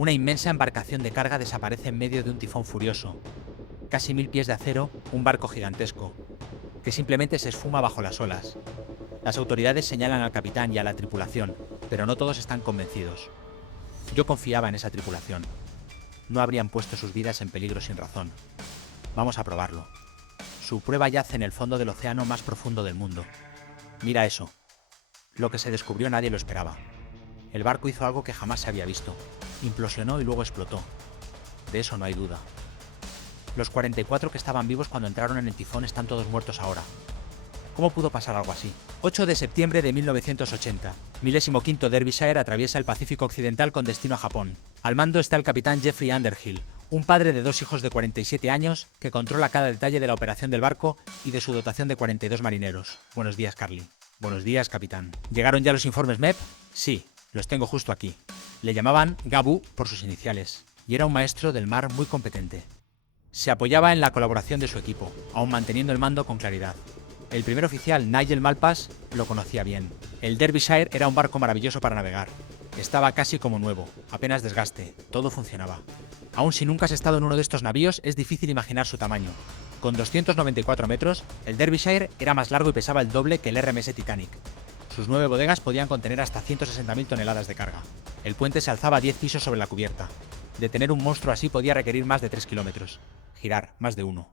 Una inmensa embarcación de carga desaparece en medio de un tifón furioso. Casi 1000 pies de acero, un barco gigantesco, que simplemente se esfuma bajo las olas. Las autoridades señalan al capitán y a la tripulación, pero no todos están convencidos. Yo confiaba en esa tripulación. No habrían puesto sus vidas en peligro sin razón. Vamos a probarlo. Su prueba yace en el fondo del océano más profundo del mundo. Mira eso. Lo que se descubrió nadie lo esperaba. El barco hizo algo que jamás se había visto. Implosionó y luego explotó. De eso no hay duda. Los 44 que estaban vivos cuando entraron en el tifón están todos muertos ahora. ¿Cómo pudo pasar algo así? 8 de septiembre de 1980. 15º Derbyshire atraviesa el Pacífico Occidental con destino a Japón. Al mando está el capitán Jeffrey Underhill, un padre de 2 hijos de 47 años que controla cada detalle de la operación del barco y de su dotación de 42 marineros. Buenos días, Carly. Buenos días, capitán. ¿Llegaron ya los informes MEP? Sí, los tengo justo aquí. Le llamaban Gabu por sus iniciales, y era un maestro del mar muy competente. Se apoyaba en la colaboración de su equipo, aun manteniendo el mando con claridad. El primer oficial, Nigel Malpass, lo conocía bien. El Derbyshire era un barco maravilloso para navegar. Estaba casi como nuevo, apenas desgaste, todo funcionaba. Aun si nunca has estado en uno de estos navíos, es difícil imaginar su tamaño. Con 294 metros, el Derbyshire era más largo y pesaba el doble que el RMS Titanic. Sus 9 bodegas podían contener hasta 160.000 toneladas de carga. El puente se alzaba a 10 pisos sobre la cubierta. Detener un monstruo así podía requerir más de 3 kilómetros. Girar, más de 1.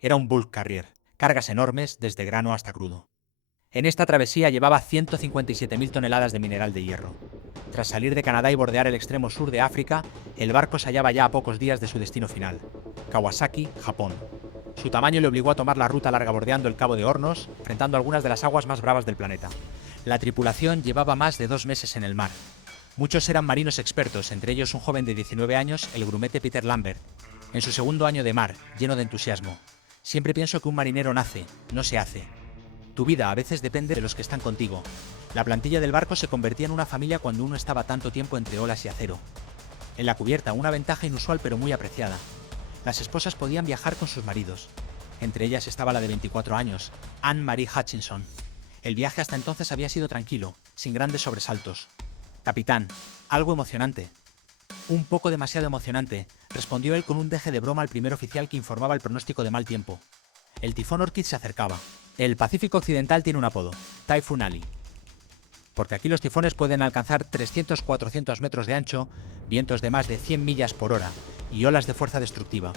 Era un bulk carrier. Cargas enormes desde grano hasta crudo. En esta travesía llevaba 157.000 toneladas de mineral de hierro. Tras salir de Canadá y bordear el extremo sur de África, el barco se hallaba ya a pocos días de su destino final, Kawasaki, Japón. Su tamaño le obligó a tomar la ruta larga bordeando el Cabo de Hornos, enfrentando algunas de las aguas más bravas del planeta. La tripulación llevaba más de 2 meses en el mar. Muchos eran marinos expertos, entre ellos un joven de 19 años, el grumete Peter Lambert, en su segundo año de mar, lleno de entusiasmo. Siempre pienso que un marinero nace, no se hace. Tu vida a veces depende de los que están contigo. La plantilla del barco se convertía en una familia cuando uno estaba tanto tiempo entre olas y acero. En la cubierta, una ventaja inusual pero muy apreciada. Las esposas podían viajar con sus maridos. Entre ellas estaba la de 24 años, Anne-Marie Hutchinson. El viaje hasta entonces había sido tranquilo, sin grandes sobresaltos. Capitán, algo emocionante. Un poco demasiado emocionante, respondió él con un deje de broma al primer oficial que informaba el pronóstico de mal tiempo. El tifón Orchid se acercaba. El Pacífico Occidental tiene un apodo, Typhoon Alley. Porque aquí los tifones pueden alcanzar 300-400 metros de ancho, vientos de más de 100 millas por hora y olas de fuerza destructiva.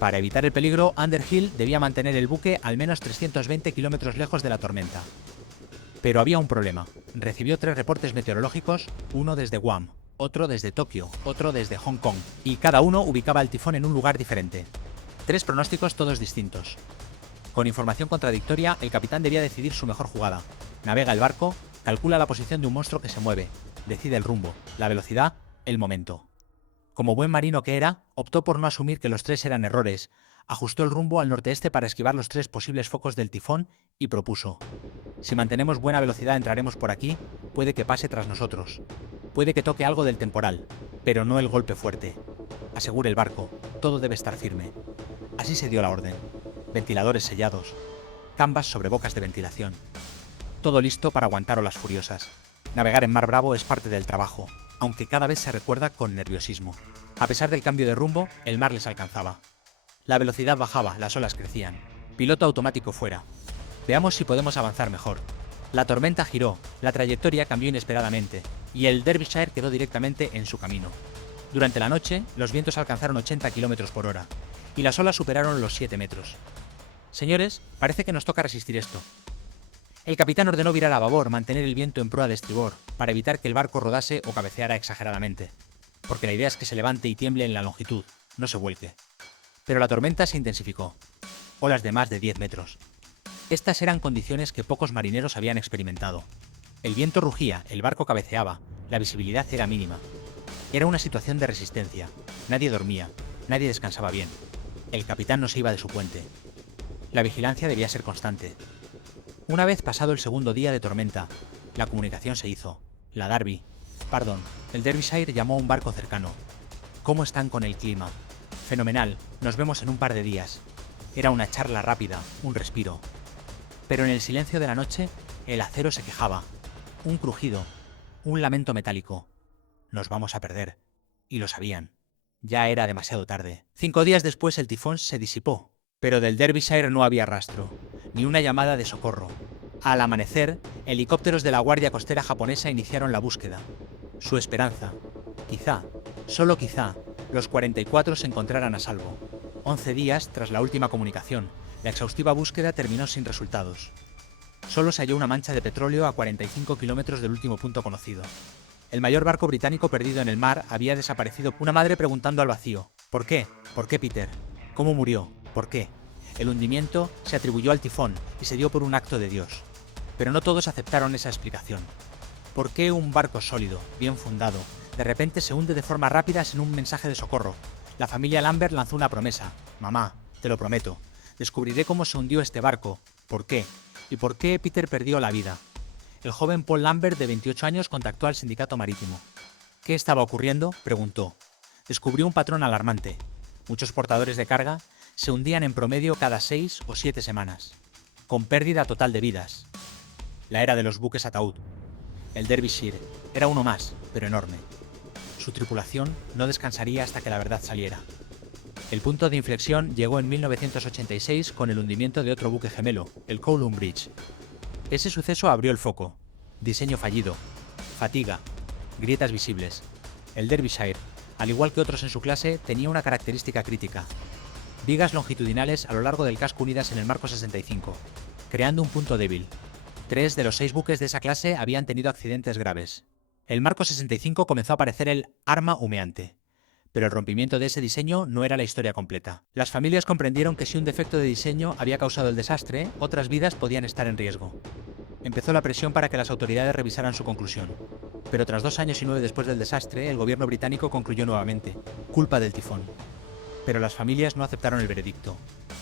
Para evitar el peligro, Underhill debía mantener el buque al menos 320 kilómetros lejos de la tormenta. Pero había un problema. Recibió 3 reportes meteorológicos, uno desde Guam, otro desde Tokio, otro desde Hong Kong, y cada uno ubicaba el tifón en un lugar diferente. 3 pronósticos todos distintos. Con información contradictoria, el capitán debía decidir su mejor jugada. Navega el barco, calcula la posición de un monstruo que se mueve, decide el rumbo, la velocidad, el momento. Como buen marino que era, optó por no asumir que los 3 eran errores, ajustó el rumbo al norte-este para esquivar los 3 posibles focos del tifón y propuso: si mantenemos buena velocidad entraremos por aquí, puede que pase tras nosotros. Puede que toque algo del temporal, pero no el golpe fuerte. Asegure el barco, todo debe estar firme. Así se dio la orden. Ventiladores sellados, cambas sobre bocas de ventilación. Todo listo para aguantar olas furiosas. Navegar en mar bravo es parte del trabajo, aunque cada vez se recuerda con nerviosismo. A pesar del cambio de rumbo, el mar les alcanzaba. La velocidad bajaba, las olas crecían. Piloto automático fuera. Veamos si podemos avanzar mejor. La tormenta giró, la trayectoria cambió inesperadamente, y el Derbyshire quedó directamente en su camino. Durante la noche, los vientos alcanzaron 80 km por hora, y las olas superaron los 7 metros. Señores, parece que nos toca resistir esto. El capitán ordenó virar a babor, mantener el viento en proa de estribor, para evitar que el barco rodase o cabeceara exageradamente. Porque la idea es que se levante y tiemble en la longitud, no se vuelque. Pero la tormenta se intensificó. Olas de más de 10 metros. Estas eran condiciones que pocos marineros habían experimentado. El viento rugía, el barco cabeceaba, la visibilidad era mínima. Era una situación de resistencia. Nadie dormía, nadie descansaba bien. El capitán no se iba de su puente. La vigilancia debía ser constante. Una vez pasado el segundo día de tormenta, la comunicación se hizo. El Derbyshire llamó a un barco cercano. ¿Cómo están con el clima? Fenomenal, nos vemos en un par de días. Era una charla rápida, un respiro. Pero en el silencio de la noche, el acero se quejaba. Un crujido, un lamento metálico. Nos vamos a perder. y lo sabían. Ya era demasiado tarde. 5 días después el tifón se disipó, pero del Derbyshire no había rastro, ni una llamada de socorro. Al amanecer, helicópteros de la Guardia Costera japonesa iniciaron la búsqueda. Su esperanza, quizá, solo quizá, los 44 se encontraran a salvo. 11 días tras la última comunicación, la exhaustiva búsqueda terminó sin resultados. Solo se halló una mancha de petróleo a 45 kilómetros del último punto conocido. El mayor barco británico perdido en el mar había desaparecido. Una madre preguntando al vacío: ¿por qué? ¿Por qué Peter? ¿Cómo murió? ¿Por qué? El hundimiento se atribuyó al tifón y se dio por un acto de Dios. Pero no todos aceptaron esa explicación. ¿Por qué un barco sólido, bien fundado, de repente se hunde de forma rápida sin un mensaje de socorro? La familia Lambert lanzó una promesa: mamá, te lo prometo, descubriré cómo se hundió este barco, por qué, y por qué Peter perdió la vida. El joven Paul Lambert, de 28 años, contactó al sindicato marítimo. ¿Qué estaba ocurriendo?, preguntó. Descubrió un patrón alarmante. Muchos portadores de carga se hundían en promedio cada 6 o 7 semanas, con pérdida total de vidas. La era de los buques ataúd. El Derbyshire era uno más, pero enorme. Su tripulación no descansaría hasta que la verdad saliera. El punto de inflexión llegó en 1986 con el hundimiento de otro buque gemelo, el Kowloon Bridge. Ese suceso abrió el foco. Diseño fallido, fatiga, grietas visibles. El Derbyshire, al igual que otros en su clase, tenía una característica crítica: vigas longitudinales a lo largo del casco unidas en el marco 65, creando un punto débil. 3 de los 6 buques de esa clase habían tenido accidentes graves. El marco 65 comenzó a parecer el arma humeante. Pero el rompimiento de ese diseño no era la historia completa. Las familias comprendieron que si un defecto de diseño había causado el desastre, otras vidas podían estar en riesgo. Empezó la presión para que las autoridades revisaran su conclusión. Pero tras 2 años y 9 después del desastre, el gobierno británico concluyó nuevamente: culpa del tifón. Pero las familias no aceptaron el veredicto.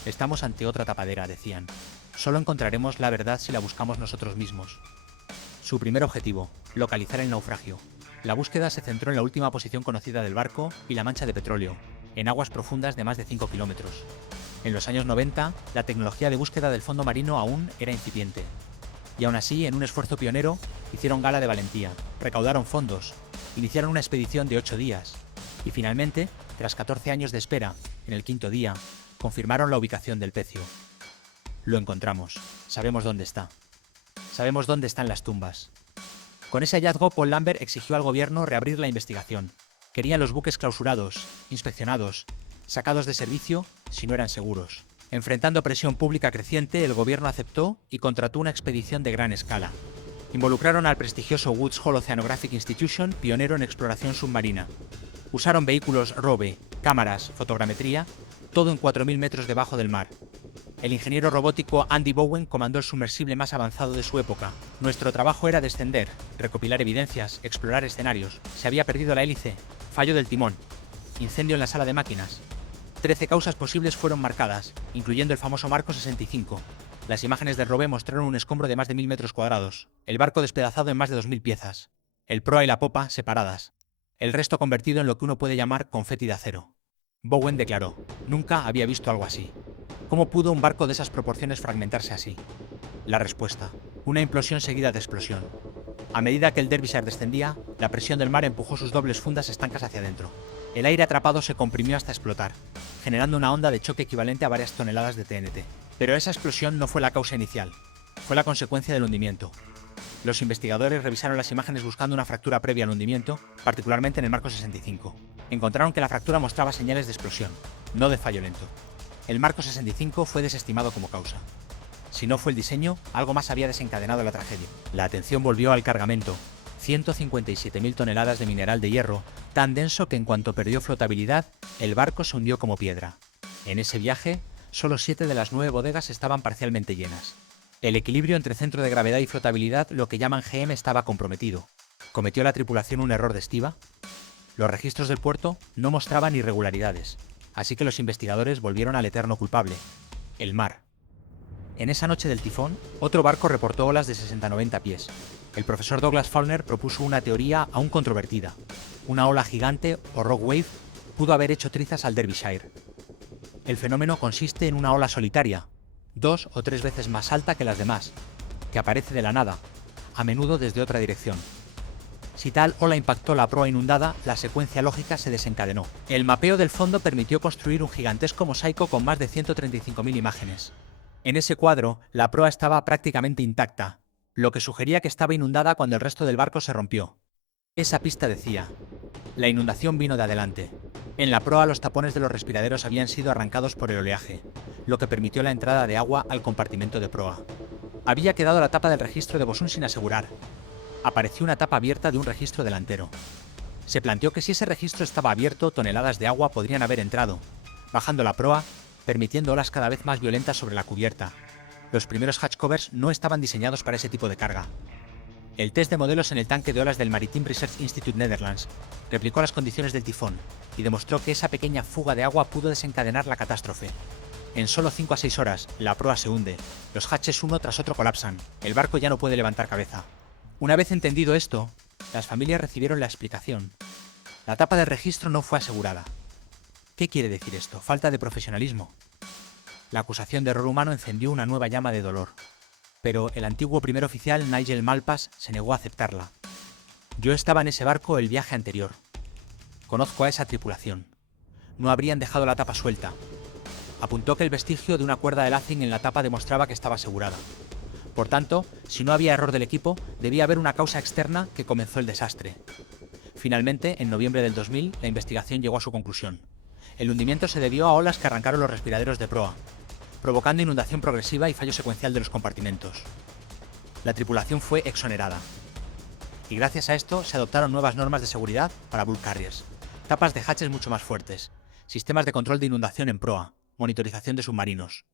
Estamos ante otra tapadera, decían. Solo encontraremos la verdad si la buscamos nosotros mismos. Su primer objetivo: localizar el naufragio. La búsqueda se centró en la última posición conocida del barco y la mancha de petróleo, en aguas profundas de más de 5 kilómetros. En los años 90, la tecnología de búsqueda del fondo marino aún era incipiente. Y aún así, en un esfuerzo pionero, hicieron gala de valentía, recaudaron fondos, iniciaron una expedición de 8 días, y finalmente, tras 14 años de espera, en el 5.º día, confirmaron la ubicación del pecio. Lo encontramos, sabemos dónde está. Sabemos dónde están las tumbas. Con ese hallazgo, Paul Lambert exigió al gobierno reabrir la investigación. Querían los buques clausurados, inspeccionados, sacados de servicio si no eran seguros. Enfrentando presión pública creciente, el gobierno aceptó y contrató una expedición de gran escala. Involucraron al prestigioso Woods Hole Oceanographic Institution, pionero en exploración submarina. Usaron vehículos ROVE, cámaras, fotogrametría, todo en 4.000 metros debajo del mar. El ingeniero robótico Andy Bowen comandó el sumersible más avanzado de su época. Nuestro trabajo era descender, recopilar evidencias, explorar escenarios. Se había perdido la hélice, fallo del timón, incendio en la sala de máquinas. 13 causas posibles fueron marcadas, incluyendo el famoso marco 65. Las imágenes del ROVE mostraron un escombro de más de 1.000 metros cuadrados, el barco despedazado en más de 2.000 piezas, el proa y la popa separadas, el resto convertido en lo que uno puede llamar confeti de acero. Bowen declaró: nunca había visto algo así. ¿Cómo pudo un barco de esas proporciones fragmentarse así? La respuesta: una implosión seguida de explosión. A medida que el Derbyshire descendía, la presión del mar empujó sus dobles fundas estancas hacia adentro. El aire atrapado se comprimió hasta explotar, generando una onda de choque equivalente a varias toneladas de TNT. Pero esa explosión no fue la causa inicial, fue la consecuencia del hundimiento. Los investigadores revisaron las imágenes buscando una fractura previa al hundimiento, particularmente en el marco 65. Encontraron que la fractura mostraba señales de explosión, no de fallo lento. El marco 65 fue desestimado como causa. Si no fue el diseño, algo más había desencadenado la tragedia. La atención volvió al cargamento: 157.000 toneladas de mineral de hierro, tan denso que en cuanto perdió flotabilidad, el barco se hundió como piedra. En ese viaje, solo 7 de las 9 bodegas estaban parcialmente llenas. El equilibrio entre centro de gravedad y flotabilidad, lo que llaman GM, estaba comprometido. ¿Cometió la tripulación un error de estiba? Los registros del puerto no mostraban irregularidades, así que los investigadores volvieron al eterno culpable: el mar. En esa noche del tifón, otro barco reportó olas de 60-90 pies. El profesor Douglas Faulkner propuso una teoría aún controvertida: una ola gigante o rock wave pudo haber hecho trizas al Derbyshire. El fenómeno consiste en una ola solitaria, 2 o 3 veces más alta que las demás, que aparece de la nada, a menudo desde otra dirección. Si tal ola impactó la proa inundada, la secuencia lógica se desencadenó. El mapeo del fondo permitió construir un gigantesco mosaico con más de 135.000 imágenes. En ese cuadro, la proa estaba prácticamente intacta, lo que sugería que estaba inundada cuando el resto del barco se rompió. Esa pista decía: la inundación vino de adelante. En la proa los tapones de los respiraderos habían sido arrancados por el oleaje, lo que permitió la entrada de agua al compartimento de proa. Había quedado la tapa del registro de Bosun sin asegurar. Apareció una tapa abierta de un registro delantero. Se planteó que si ese registro estaba abierto, toneladas de agua podrían haber entrado, bajando la proa, permitiendo olas cada vez más violentas sobre la cubierta. Los primeros hatch covers no estaban diseñados para ese tipo de carga. El test de modelos en el tanque de olas del Maritime Research Institute Netherlands replicó las condiciones del tifón y demostró que esa pequeña fuga de agua pudo desencadenar la catástrofe. En solo 5 a 6 horas, la proa se hunde, los hatches uno tras otro colapsan, el barco ya no puede levantar cabeza. Una vez entendido esto, las familias recibieron la explicación. La tapa de registro no fue asegurada. ¿Qué quiere decir esto? Falta de profesionalismo. La acusación de error humano encendió una nueva llama de dolor. Pero el antiguo primer oficial Nigel Malpas se negó a aceptarla. Yo estaba en ese barco el viaje anterior. Conozco a esa tripulación. No habrían dejado la tapa suelta. Apuntó que el vestigio de una cuerda de lacing en la tapa demostraba que estaba asegurada. Por tanto, si no había error del equipo, debía haber una causa externa que comenzó el desastre. Finalmente, en noviembre del 2000, la investigación llegó a su conclusión. El hundimiento se debió a olas que arrancaron los respiraderos de proa, provocando inundación progresiva y fallo secuencial de los compartimentos. La tripulación fue exonerada. Y gracias a esto se adoptaron nuevas normas de seguridad para bulk carriers, tapas de hatches mucho más fuertes, sistemas de control de inundación en proa, monitorización de submarinos.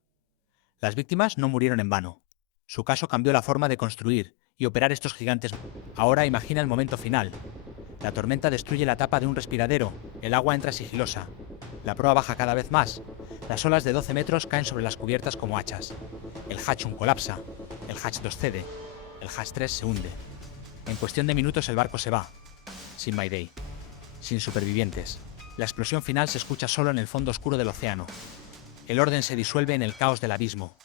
Las víctimas no murieron en vano. Su caso cambió la forma de construir y operar estos gigantes. Ahora imagina el momento final. La tormenta destruye la tapa de un respiradero, el agua entra sigilosa, la proa baja cada vez más, las olas de 12 metros caen sobre las cubiertas como hachas. El hatch 1 colapsa, el hatch 2 cede, el hatch 3 se hunde. En cuestión de minutos el barco se va, sin Mayday, sin supervivientes. La explosión final se escucha solo en el fondo oscuro del océano. El orden se disuelve en el caos del abismo.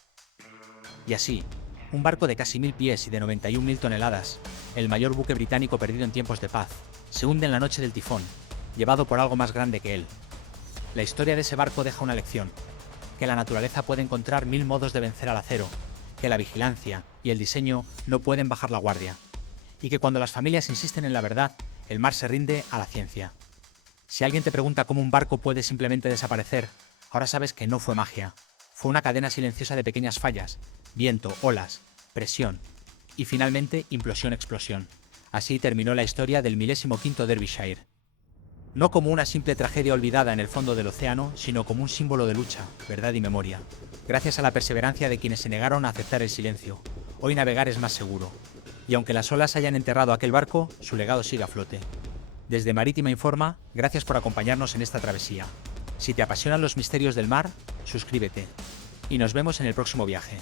Y así, un barco de casi 1000 pies y de 91.000 toneladas, el mayor buque británico perdido en tiempos de paz, se hunde en la noche del tifón, llevado por algo más grande que él. La historia de ese barco deja una lección: que la naturaleza puede encontrar 1000 modos de vencer al acero, que la vigilancia y el diseño no pueden bajar la guardia, y que cuando las familias insisten en la verdad, el mar se rinde a la ciencia. Si alguien te pregunta cómo un barco puede simplemente desaparecer, ahora sabes que no fue magia. Fue una cadena silenciosa de pequeñas fallas, viento, olas, presión y finalmente implosión-explosión. Así terminó la historia del 15º Derbyshire. No como una simple tragedia olvidada en el fondo del océano, sino como un símbolo de lucha, verdad y memoria. Gracias a la perseverancia de quienes se negaron a aceptar el silencio, hoy navegar es más seguro. Y aunque las olas hayan enterrado aquel barco, su legado sigue a flote. Desde Marítima Informa, gracias por acompañarnos en esta travesía. Si te apasionan los misterios del mar, suscríbete. Y nos vemos en el próximo viaje.